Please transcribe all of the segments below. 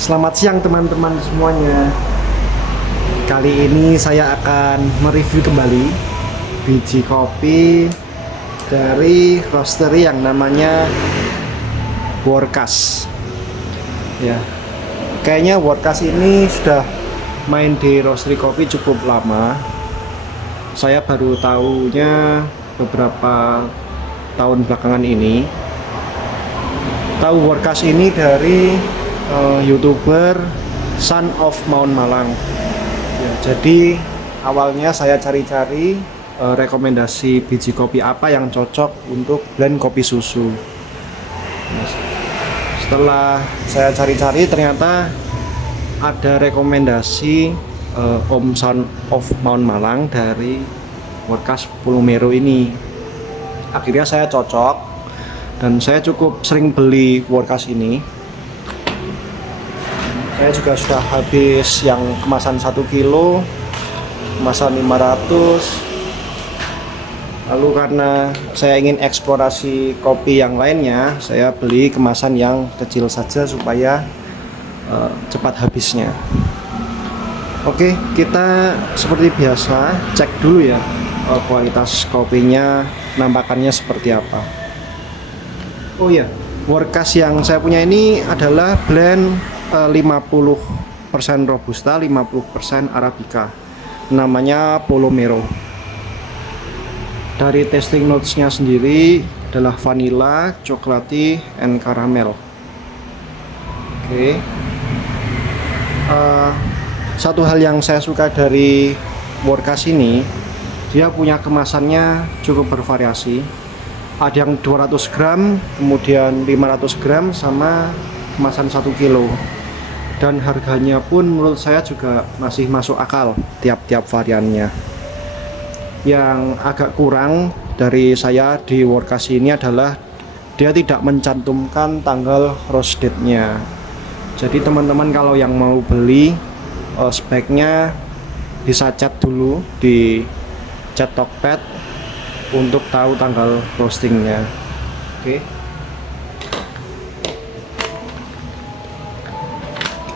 Selamat siang teman-teman semuanya. Kali ini saya akan mereview kembali biji kopi dari roastery yang namanya Workas. Ya, kayaknya Workas ini sudah main di roastery kopi cukup lama. Saya baru tahunya beberapa tahun belakangan ini. Tahu Workas ini dari YouTuber Son of Mount Malang. Ya, jadi awalnya saya cari-cari rekomendasi biji kopi apa yang cocok untuk blend kopi susu. Setelah saya cari-cari ternyata ada rekomendasi Om Son of Mount Malang dari Workas Pulau Meru ini. Akhirnya saya cocok dan saya cukup sering beli Workas ini. Saya juga sudah habis yang kemasan 1 kilo, kemasan 500. Lalu karena saya ingin eksplorasi kopi yang lainnya, saya beli kemasan yang kecil saja supaya cepat habisnya. Oke, kita seperti biasa cek dulu ya kualitas kopinya, penampakannya seperti apa. Oh ya, Workas yang saya punya ini adalah blend 50% Robusta, 50% Arabica. Namanya Pulau Meru. Dari tasting notes-nya sendiri adalah vanilla, chocolatey, and caramel. Oke. Satu hal yang saya suka dari Workas ini, dia punya kemasannya cukup bervariasi. Ada yang 200 gram, kemudian 500 gram, sama kemasan 1 kilo. Dan harganya pun menurut saya juga masih masuk akal tiap-tiap variannya. Yang agak kurang dari saya di Workas ini adalah dia tidak mencantumkan tanggal roast date-nya. Jadi teman-teman kalau yang mau beli speknya bisa cat dulu di cat Tokped untuk tahu tanggal roastingnya. Oke.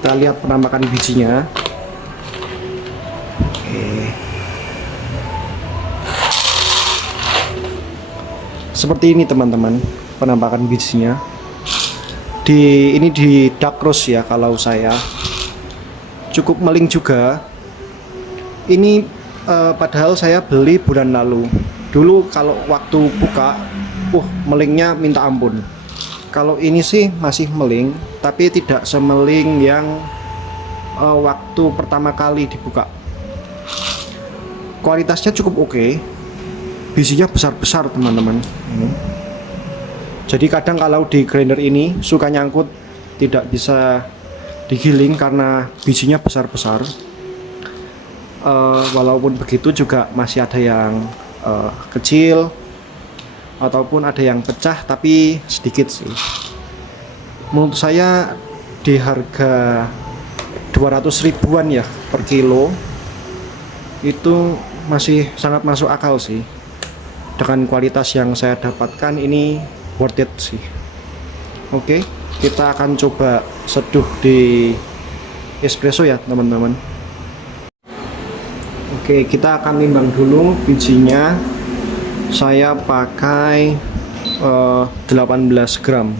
Kita lihat penampakan bijinya. Oke. Seperti ini teman-teman penampakan bijinya. Ini di dark roast ya kalau saya. Cukup meling juga. Ini padahal saya beli bulan lalu. Dulu kalau waktu buka, melingnya minta ampun. Kalau ini sih masih meling, tapi tidak semeling yang waktu pertama kali dibuka. Kualitasnya cukup oke. Bijinya besar-besar teman-teman. Jadi kadang kalau di grinder ini suka nyangkut, tidak bisa digiling karena bijinya besar-besar. Walaupun begitu juga masih ada yang kecil ataupun ada yang pecah tapi sedikit sih. Menurut saya di harga 200 ribuan ya per kilo itu masih sangat masuk akal sih. Dengan kualitas yang saya dapatkan ini worth it sih. Oke, kita akan coba seduh di espresso ya teman-teman. Oke, kita akan timbang dulu bijinya. Saya pakai 18 gram.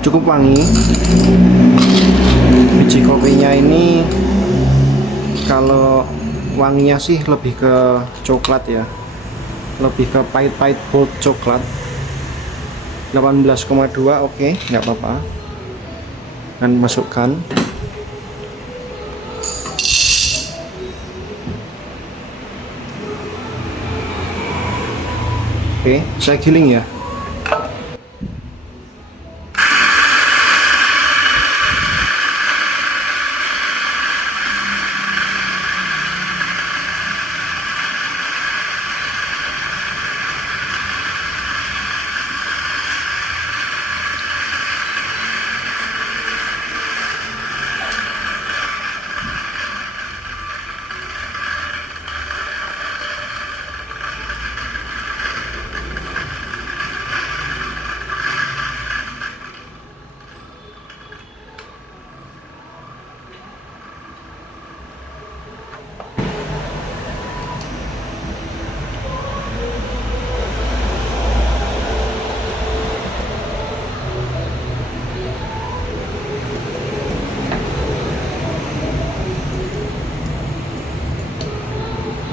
Cukup wangi. Biji kopinya ini kalau wanginya sih lebih ke coklat ya. Lebih ke pahit-pahit bold coklat. 18,2 oke, nggak apa-apa. Dan masukkan. Oke, saya giling ya.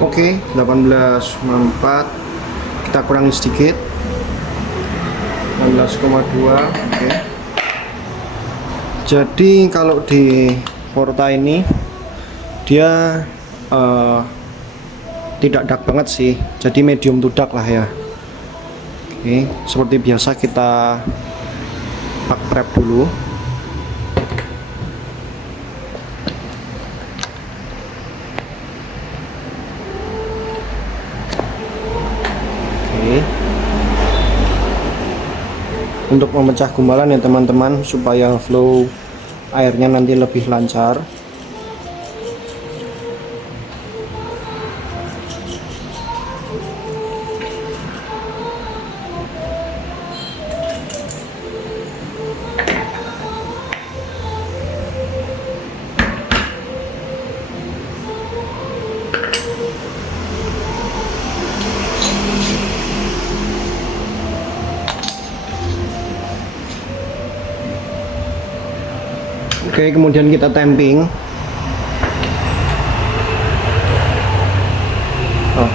Oke, 18,4 kita kurangi sedikit, 19,2. Oke. Jadi kalau di Porta ini dia tidak dark banget sih, jadi medium to dark lah ya. Oke, seperti biasa kita pack prep dulu. Oke, untuk memecah gumpalan ya teman-teman, supaya flow airnya nanti lebih lancar. Oke, kemudian kita tamping. Oh.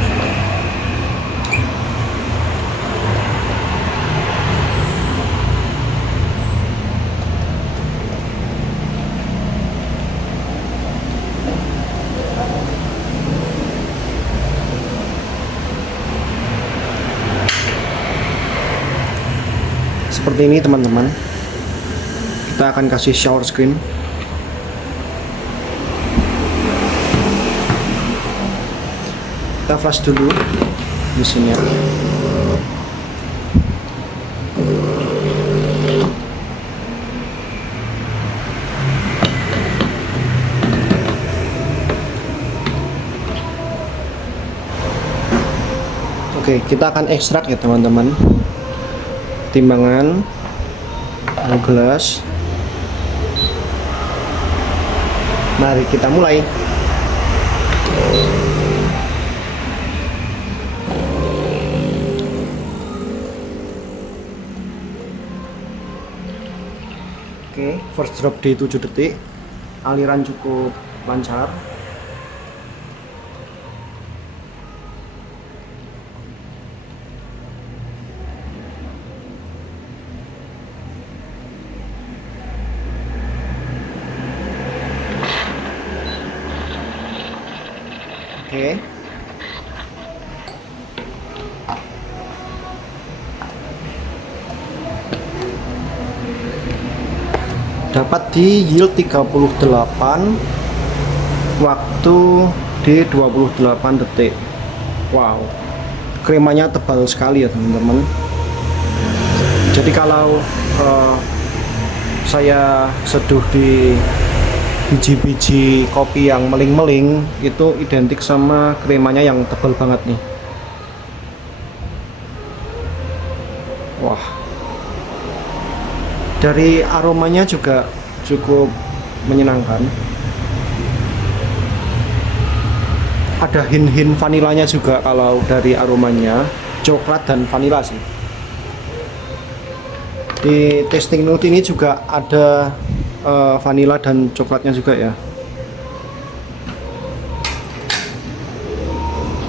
Seperti ini teman-teman. Kita akan kasih shower screen. Kita flash dulu mesinnya. Oke, kita akan ekstrak ya teman-teman. Timbangan, gelas. Mari kita mulai. Oke, first drop di 7 detik. Aliran cukup lancar. Oke. Dapat di yield 38, waktu di 28 detik. Wow, kremanya tebal sekali ya teman-teman. Jadi kalau saya seduh di biji-biji kopi yang meling-meling, itu identik sama kremanya yang tebal banget nih. Wah, dari aromanya juga cukup menyenangkan. Ada hint-hint vanilanya juga kalau dari aromanya, coklat dan vanila sih. Di tasting note ini juga ada vanila dan coklatnya juga ya.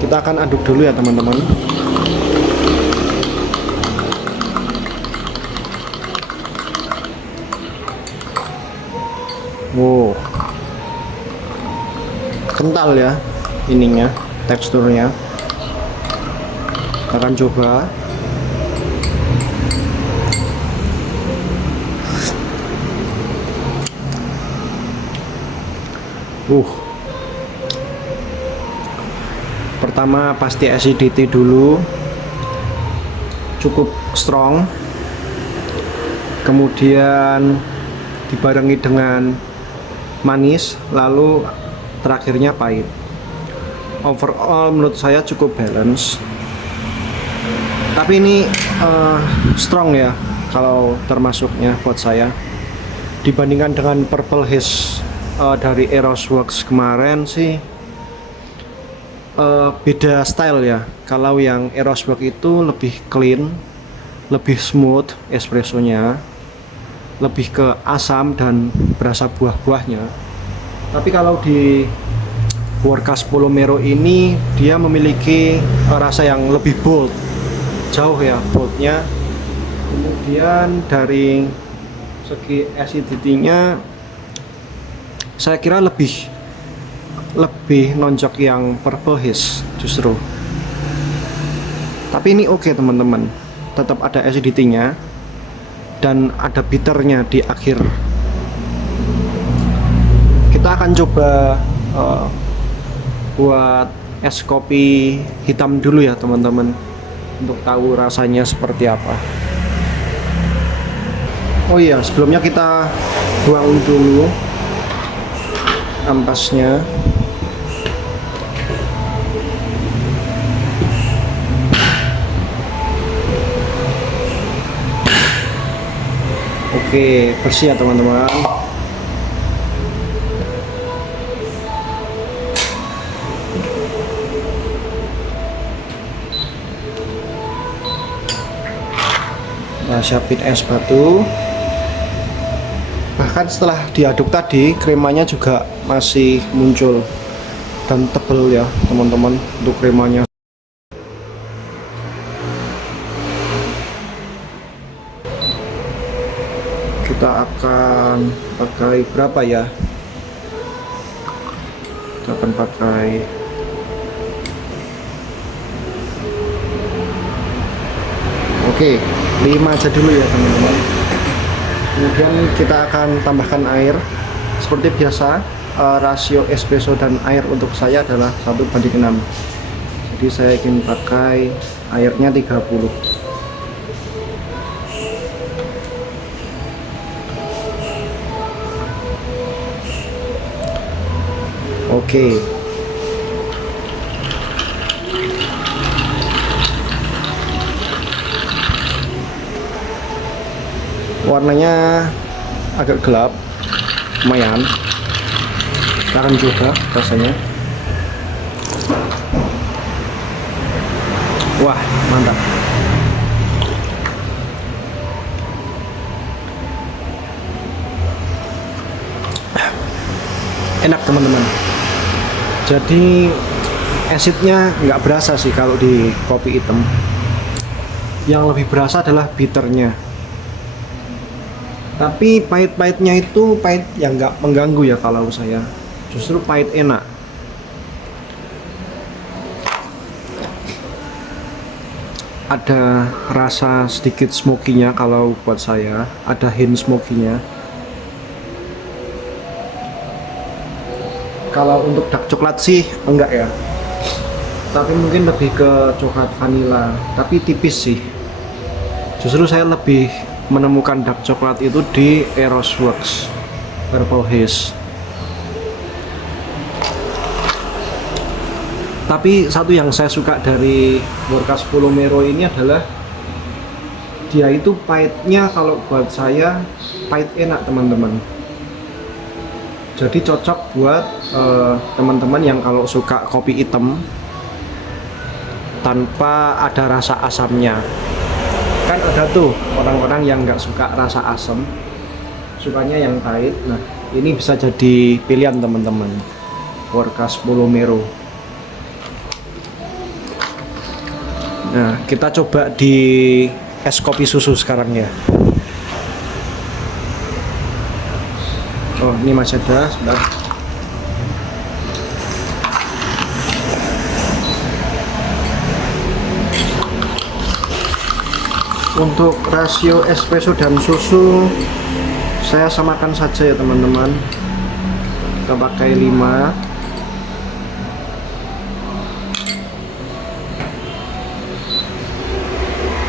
Kita akan aduk dulu ya teman-teman. Wow, kental ya ininya, teksturnya. Kita akan coba. Pertama pasti acidity dulu, cukup strong. Kemudian dibarengi dengan manis, lalu terakhirnya pahit. Overall menurut saya cukup balance. Tapi ini strong ya kalau termasuknya buat saya. Dibandingkan dengan Purple Haze dari Eros Works kemarin sih beda style ya. Kalau yang Eros Works itu lebih clean, lebih smooth espressonya, lebih ke asam dan berasa buah-buahnya. Tapi kalau di Workas Polomero ini dia memiliki rasa yang lebih bold, jauh ya boldnya. Kemudian dari segi acidity-nya saya kira lebih nonjok yang Purple Haze justru. Tapi ini oke teman-teman, tetap ada acidity-nya dan ada bitternya di akhir. Kita akan coba buat es kopi hitam dulu ya teman-teman, untuk tahu rasanya seperti apa. Oh iya, sebelumnya kita buang dulu ampasnya. Oke, bersih ya teman-teman. Nah, siapin es batu. Bahkan setelah diaduk tadi, kremanya juga masih muncul dan tebal ya teman-teman untuk kremanya. Kita akan pakai berapa ya? Kita akan pakai oke, 5 aja dulu ya teman-teman. Kemudian kita akan tambahkan air seperti biasa. Rasio espresso dan air untuk saya adalah 1:6. Jadi saya ingin pakai airnya 30. Oke. Warnanya agak gelap, lumayan. Kita akan coba rasanya. Wah, mantap. Enak teman-teman. Jadi acidnya nggak berasa sih kalau di kopi hitam. Yang lebih berasa adalah bitternya. Tapi pahit-pahitnya itu pahit yang nggak mengganggu ya kalau saya. Justru pahit enak. Ada rasa sedikit smoky-nya kalau buat saya. Ada hint smoky-nya. Kalau untuk dark coklat sih enggak ya. Tapi mungkin lebih ke coklat vanilla. Tapi tipis sih. Justru saya lebih menemukan dark coklat itu di Eros Works Purple Haze. Tapi satu yang saya suka dari Workas Polomero ini adalah dia itu pahitnya, kalau buat saya pahit enak teman-teman. Jadi cocok buat teman-teman yang kalau suka kopi hitam tanpa ada rasa asamnya. Kan ada tuh orang-orang yang nggak suka rasa asam, sukanya yang pahit. Nah, ini bisa jadi pilihan teman-teman, Workas Polomero. Nah, kita coba di es kopi susu sekarang ya. Oh, ini masih ada, sebentar. Untuk rasio espresso dan susu saya samakan saja ya teman-teman. Kita pakai 5.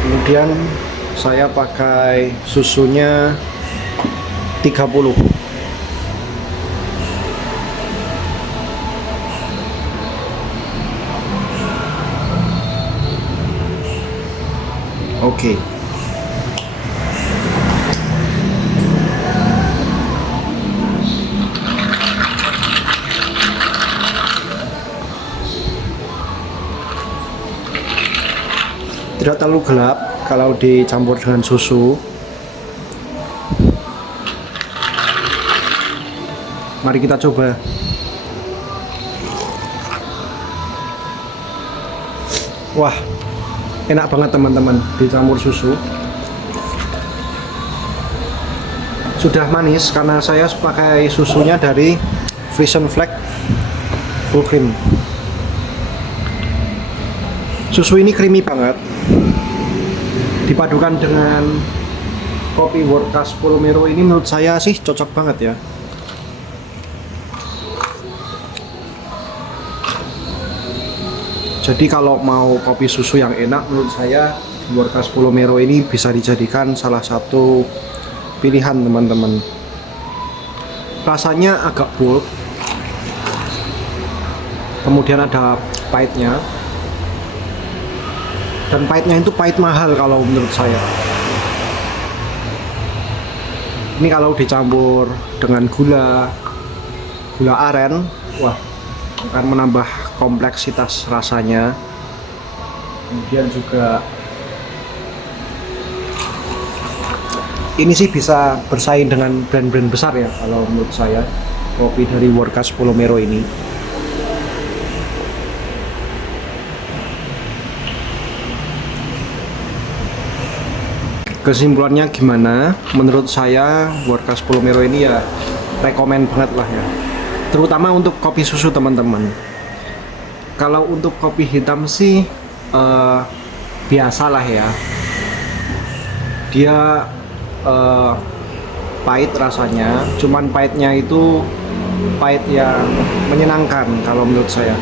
Kemudian saya pakai susunya 30. Oke. Tidak terlalu gelap kalau dicampur dengan susu. Mari kita coba. Wah, enak banget teman-teman, dicampur susu. Sudah manis karena saya pakai susunya dari Frisian Flag full cream. Susu ini creamy banget. Dipadukan dengan kopi World Class Polomero ini menurut saya sih cocok banget ya. Jadi kalau mau kopi susu yang enak menurut saya World Class Polomero ini bisa dijadikan salah satu pilihan teman-teman. Rasanya agak bold, kemudian ada pahitnya, dan pahitnya itu pahit mahal kalau menurut saya. Ini kalau dicampur dengan gula aren, wah, akan menambah kompleksitas rasanya. Kemudian juga ini sih bisa bersaing dengan brand-brand besar ya kalau menurut saya, kopi dari World Class Polomero ini. Kesimpulannya gimana? Menurut saya World Class Polomero ini ya rekomen banget lah ya, terutama untuk kopi susu teman-teman. Kalau untuk kopi hitam sih biasalah ya, dia pahit rasanya, cuman pahitnya itu pahit yang menyenangkan kalau menurut saya.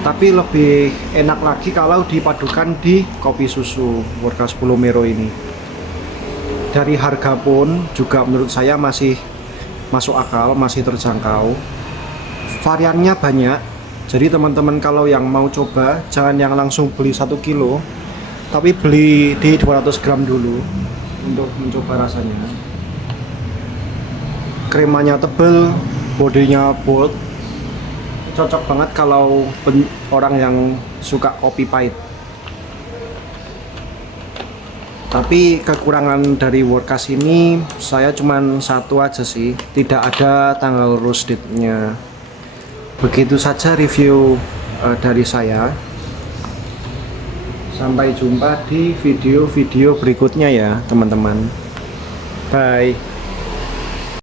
Tapi lebih enak lagi kalau dipadukan di kopi susu World Class Polomero ini. Dari harga pun juga menurut saya masih masuk akal, masih terjangkau. Variannya banyak. Jadi teman-teman kalau yang mau coba, jangan yang langsung beli 1 kilo, tapi beli di 200 gram dulu untuk mencoba rasanya. Kremanya tebel, bodinya bold, cocok banget kalau orang yang suka kopi pahit. Tapi kekurangan dari World Class ini saya cuman satu aja sih, tidak ada tanggal roastednya. Begitu saja review dari saya. Sampai jumpa di video-video berikutnya ya teman-teman. Bye.